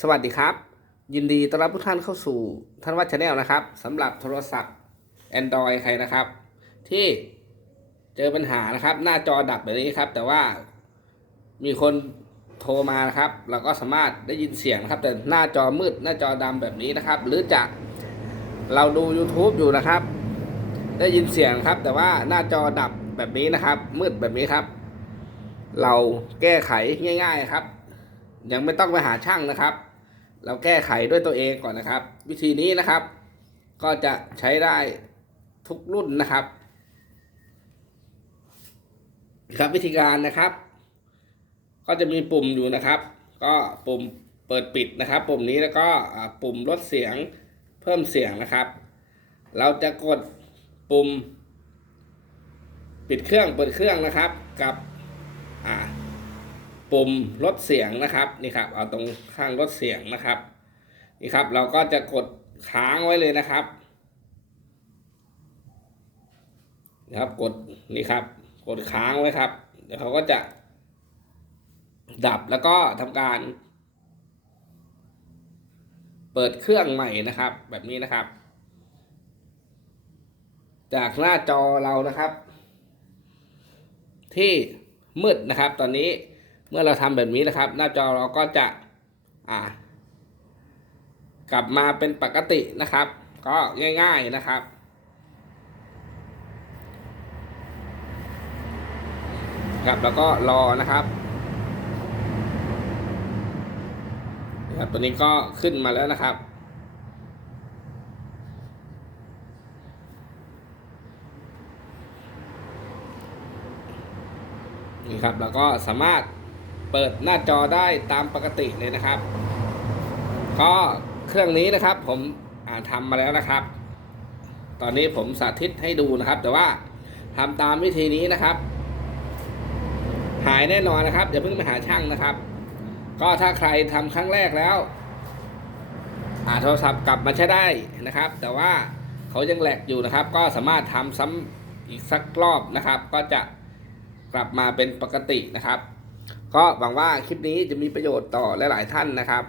สวัสดีครับ ยินดีต้อนรับทุกท่านเข้าสู่ท่านวัดชาแนลนะครับสำหรับโทรศัพท์ Android ใครนะครับ ที่เจอปัญหานะครับ หน้าจอดับแบบนี้ครับ แต่ว่ามีคนโทรมานะครับ เราก็สามารถได้ยินเสียงนะครับ แต่หน้าจอมืดหน้าจอดำแบบนี้นะครับ หรือจะเราดู YouTube อยู่นะครับ ได้ยินเสียงครับ แต่ว่าหน้าจอดับแบบนี้นะครับ มืดแบบนี้ครับ เราแก้ไขง่าย ๆครับ ยังไม่ต้องไปหาช่างนะครับ เราแก้ไขด้วยตัวเองก่อนนะครับ วิธีนี้นะครับ ก็จะใช้ได้ทุกรุ่นนะครับครับวิธีการนะครับ ก็จะมีปุ่มอยู่นะครับ ก็ปุ่มเปิดปิดนะครับ ปุ่มนี้แล้วก็ปุ่มลดเสียงเพิ่มเสียงนะครับ เราจะกดปุ่ม ปิดเครื่องเปิดเครื่องนะครับกับอ่า ปุ่มลดเสียงนะครับนี่ครับเอาตรงข้างลดเสียงนะครับนี่ครับ เราก็จะกดค้างไว้เลยนะครับนะครับกดนี่ครับ กดค้างไว้ครับ เดี๋ยวเขาก็จะ ดับแล้วก็ทำการ เปิดเครื่องใหม่นะครับ แบบนี้นะครับ จากหน้าจอเรานะครับ ที่มืดนะครับ ตอนนี้ เมื่อเราทำแบบนี้นะครับ หน้าจอเราก็จะอ่ากลับมาเป็นปกตินะครับ ก็ง่าย ๆนะครับครับแล้วก็รอนะครับนะครับตัวนี้ก็ขึ้นมาแล้วนะครับ นี่ครับ แล้วก็สามารถ เปิดหน้าจอได้ตามปกติเลยนะครับ ก็เครื่องนี้นะครับผมอ่าทำมาแล้วนะครับ ตอนนี้ผมสาธิตให้ดูนะครับ แต่ว่าทำตามวิธีนี้นะครับ หายแน่นอนนะครับอย่าเพิ่งไปหาช่างนะครับ ก็ถ้าใครทำครั้งแรกแล้วอาโทรศัพท์กลับมาใช้ได้นะครับ แต่ว่าเขายังแหลกอยู่นะครับ ก็สามารถทำซ้ำอีกสักรอบนะครับ ก็จะกลับมาเป็นปกตินะครับ ก็หวังว่าคลิปนี้จะมีประโยชน์ต่อหลายๆท่านนะครับ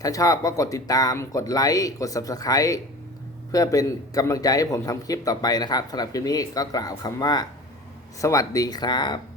ถ้าชอบก็กดติดตาม กดไลค์ กด Subscribe เพื่อเป็นกำลังใจให้ผมทำคลิปต่อไปนะครับสำหรับคลิปนี้ก็กล่าวคำว่า สวัสดีครับ